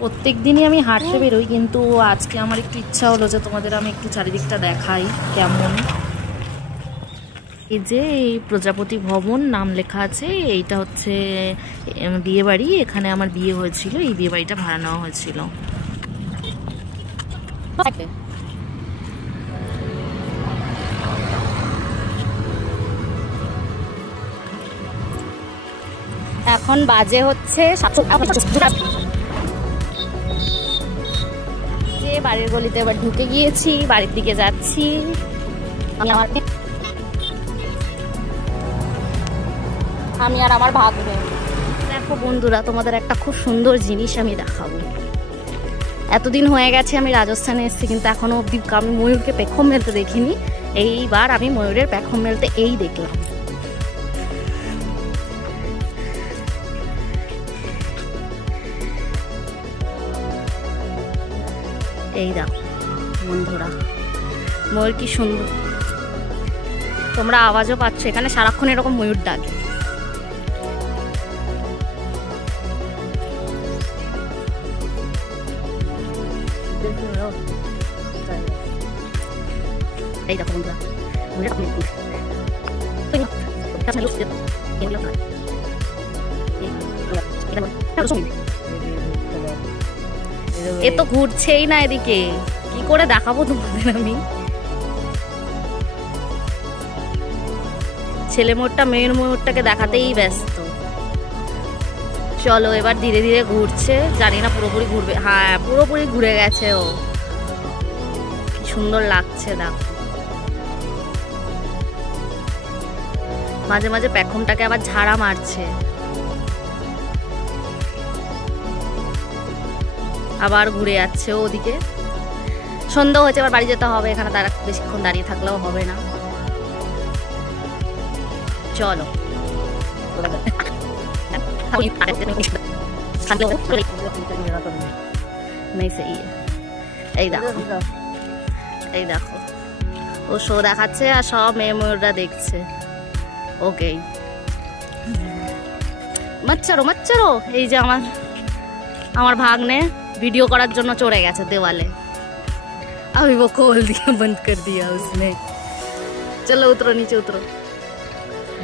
প্রত্যেক দিনই আমি হাঁটতে বেরোই, কিন্তু আজকে আমার একটু ইচ্ছা হলো যে তোমাদের আমি একটু চারিদিকটা দেখাই কেমন। এই যে এই প্রজাপতি ভবন নাম লেখা আছে, এইটা হচ্ছে বিয়ে বাড়ি। এখানে আমার বিয়ে হয়েছিল, এই বিয়ে বাড়িটা ভাড়া নেওয়া হয়েছিল। এখন বাজে হচ্ছে যে বাড়ির গলিতে এবার ঢুকে গিয়েছি, বাড়ির দিকে যাচ্ছি। আমি আর আমার ভাগ্নে। দেখো বন্ধুরা, তোমাদের একটা খুব সুন্দর জিনিস আমি দেখাবো। এতদিন হয়ে গেছে আমি রাজস্থানে এসেছি, কিন্তু এখনো অব্দি আমি ময়ূরকে পেখম মেলতে দেখিনি। এইবার আমি ময়ূরের পেখম মেলতে এই দেখলাম। এই দেখো বন্ধুরা, ময়ূর কি সুন্দর। তোমরা আওয়াজও পাচ্ছ, এখানে সারাক্ষণ এরকম ময়ূর ডাকে। এই দেখো বন্ধুরা, এ তো ঘুরছেই না এদিকে, কি করে দেখাবো তোমাদের আমি। ছেলে ময়ূরটা মেয়ের ময়ূরটাকে দেখাতেই ব্যস্ত। চলো এবার ধীরে ধীরে ঘুরছে, জানি না পুরোপুরি ঘুরবে। হ্যাঁ, পুরোপুরি ঘুরে গেছে ও। কি সুন্দর লাগছে দেখো। মাঝে মাঝে পেখমটাকে আবার ঝাড়া মারছে। আবার ঘুরে যাচ্ছে ওদিকে। সন্ধ্যা হয়েছে, আবার বাড়ি যেতে হবে। এখানে তারা বেশিক্ষণ দাঁড়িয়ে থাকলেও হবে না। চলো এই দেখো, এই দেখো ও শো দেখাচ্ছে আর সব মেয়ে ময়ূররা দেখছে ওকে। মাচ্চারো মাচ্চারো। এই যে আমার ভাগ্নে वीडियो করার জন্য চড়ে গেছে দেওয়ালে। अभी वो खोल दिया, बंद कर दिया उसने। चलो उतरो, नीचे उतरो।